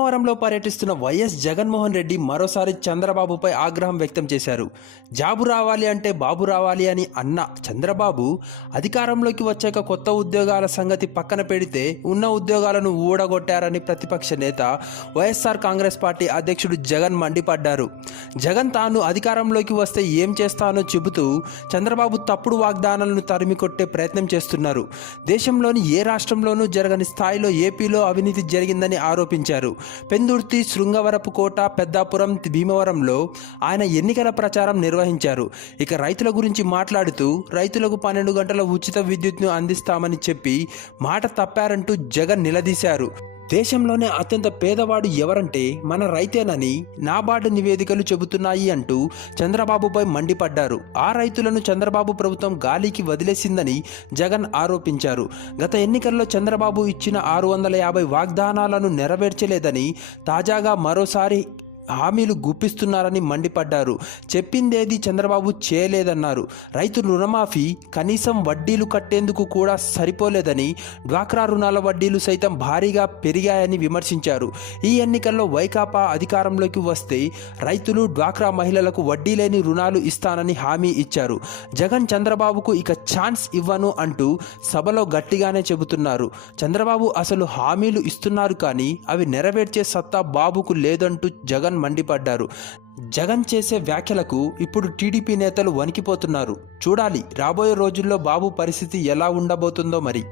భీమవరంలో పర్యటిస్తున్న వైఎస్ జగన్మోహన్ రెడ్డి మరోసారి చంద్రబాబుపై ఆగ్రహం వ్యక్తం చేశారు. జాబు రావాలి అంటే బాబు రావాలి అని అన్న చంద్రబాబు అధికారంలోకి వచ్చాక కొత్త ఉద్యోగాల సంగతి పక్కన పెడితే ఉన్న ఉద్యోగాలను ఊడగొట్టారని ప్రతిపక్ష నేత వైఎస్ఆర్ కాంగ్రెస్ పార్టీ అధ్యక్షుడు జగన్ మండిపడ్డారు. జగన్ తాను అధికారంలోకి వస్తే ఏం చేస్తానో చెబుతూ చంద్రబాబు తప్పుడు వాగ్దానాలను తరిమికొట్టే ప్రయత్నం చేస్తున్నారు. దేశంలోని ఏ రాష్ట్రంలోనూ జరగని స్థాయిలో ఏపీలో అవినీతి జరిగిందని ఆరోపించారు. పెందుర్తి, శృంగవరపుకోట, పెద్దాపురం, భీమవరంలో ఆయన ఎన్నికల ప్రచారం నిర్వహించారు. ఇక రైతుల గురించి మాట్లాడుతూ రైతులకు 12 గంటల ఉచిత విద్యుత్ను అందిస్తామని చెప్పి మాట తప్పారంటూ జగన్ నిలదీశారు. దేశంలోనే అత్యంత పేదవాడు ఎవరంటే మన రైతేనని నాబార్డు నివేదికలు చెబుతున్నాయి అంటూ చంద్రబాబుపై మండిపడ్డారు. ఆ రైతులను చంద్రబాబు ప్రభుత్వం గాలికి వదిలేసిందని జగన్ ఆరోపించారు. గత ఎన్నికల్లో చంద్రబాబు ఇచ్చిన 650 వాగ్దానాలను నెరవేర్చలేదని తాజాగా మరోసారి హామీలు గుప్పిస్తున్నారని మండిపడ్డారు. చెప్పిందేది చంద్రబాబు చేయలేదన్నారు. రైతు రుణమాఫీ కనీసం వడ్డీలు కట్టేందుకు కూడా సరిపోలేదని, డ్వాక్రా రుణాల వడ్డీలు సైతం భారీగా పెరిగాయని విమర్శించారు. ఈ ఎన్నికల్లో వైకాపా అధికారంలోకి వస్తే రైతులు, డ్వాక్రా మహిళలకు వడ్డీ లేని రుణాలు ఇస్తానని హామీ ఇచ్చారు. జగన్ చంద్రబాబుకు ఇక ఛాన్స్ ఇవ్వను అంటూ సభలో గట్టిగానే చెబుతున్నారు. చంద్రబాబు అసలు హామీలు ఇస్తున్నారు కానీ అవి నెరవేర్చే సత్తా బాబుకు లేదంటూ జగన్ మండిపడ్డారు. జగన్ చేసే వ్యాఖ్యలకు ఇప్పుడు టీడీపీ నేతలు వణికిపోతున్నారు. చూడాలి రాబోయే రోజుల్లో బాబు పరిస్థితి ఎలా ఉండబోతుందో మరి.